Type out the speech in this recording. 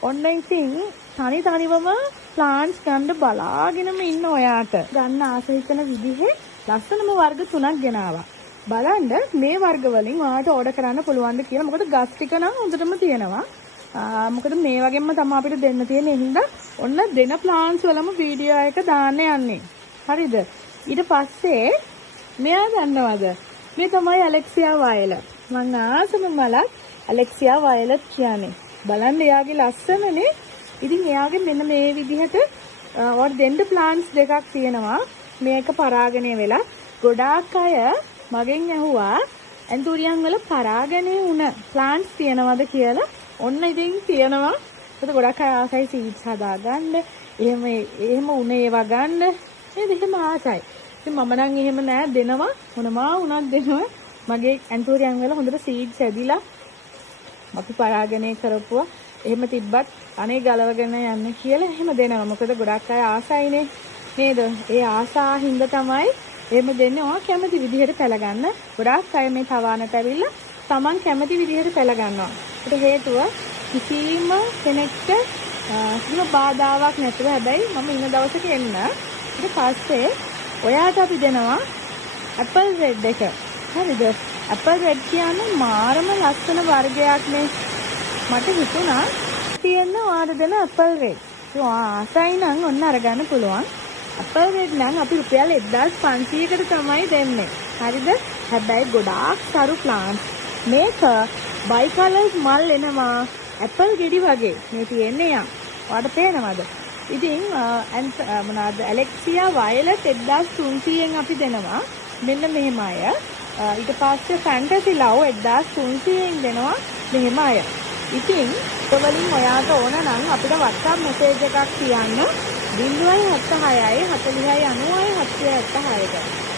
ඔන්න ඉතින් තනි තනිවම ප්ලාන්ට්ස් ගන්න බලාගෙනම ඉන්න ඔයාට ගන්න ආස හිතන විදිහේ ලස්සනම වර්ග 3ක් ගෙනාවා. බලන්න මේ වර්ග වලින් ඔයාලට ඕඩර් කරන්න පුළුවන්ද කියලා. මොකද ගස් ටික නම් හොඳටම තියෙනවා. මොකද මේ වගේම තමයි අපිට දෙන්න තියෙන්නේ. හින්දා ඔන්න දෙන ප්ලාන්ට්ස් වලම වීඩියෝ එක දාන්න යන්නේ. හරිද? ඊට පස්සේ මෙයා දන්නවද? මේ තමයි ඇලෙක්සියා වයලට්. මං ආසම මලක් ඇලෙක්සියා වයලට් කියන්නේ. බලන්න එයාගේ ලස්සනනේ. ඉතින් එයාගේ මෙන්න මේ විදිහට ඔයාලට දෙන්න ප්ලාන්ට්ස් දෙකක් තියෙනවා. මේක පරාගණය වෙලා ගොඩාක් අය මගෙන් ඇහුවා ඇන්තූරියම් වල පරාගණය වුණ ප්ලාන්ට්ස් තියෙනවද කියලා. ඔන්න ඉතින් තියෙනවා. ඒකට ගොඩක් අය ආසයි සීඩ්ස් හදාගන්න. එහෙම උනේ ඒවා ගන්න. නේද? එහෙම ආසයි. ඉතින් මම නම් එහෙම නෑ දෙනවා. මොනවා වුණත් දෙනවා. මගේ ඇන්තූරියම් වල හොඳට සීඩ්ස් ඇදිලා අපි පරාගණය කරපුවා. එහෙම තිබ්බත් අනේ ගලවගෙන යන්න කියලා එහෙම දෙනවා. මොකද ගොඩක් අය ආසයිනේ. නේද? ඒ ආසා හින්දා තමයි එහෙම දෙන්නේ. ඔයා කැමති විදිහට පැල ගන්න. ගොඩාක් අය මේ තවානට ඇවිල්ලා Taman කැමති විදිහට පැල ගන්නවා. ඒකට හේතුව කිසිම කෙනෙක්ට කිසිම බාධාවක් නැතුව හැබැයි මම ඉන්න දවසක එන්න. ඊට පස්සේ ඔයාට අපි දෙනවා ඇපල් රෙඩ් එක. හරිද? ඇපල් රෙඩ් කියන්නේ මාරම ලස්සන වර්ගයක් නේ. මට හිතුණා තියෙන ඔයාට දෙන ඇපල් රෙඩ්. ඒ ආසයි නම් ඔන්න අරගන්න පුළුවන්. ඇපල් රෙඩ් නම් අපි රුපියල් 1500කට තමයි දෙන්නේ. හරිද? හැබැයි ගොඩාක් සරු ප්ලාන්ට්ස්. මේක බයි කලර්ස් මල් එනවා. ඇපල් ගෙඩි වගේ. මේ තියෙන්නේ යා. ඔයාලට පේනවද? ඉතින් මොනවාද ඇලෙක්සියා වයලට් 1300න් අපි දෙනවා. මෙන්න මෙහෙම අය. ඊට පස්සේ ෆැන්ටසි ලව් 1300න් දෙනවා මෙහෙම අය. ඉතින් ඔයවලින් ඔයාට ඕන නම් අපිට WhatsApp message එකක් තියන්න 076 40 90 776ට.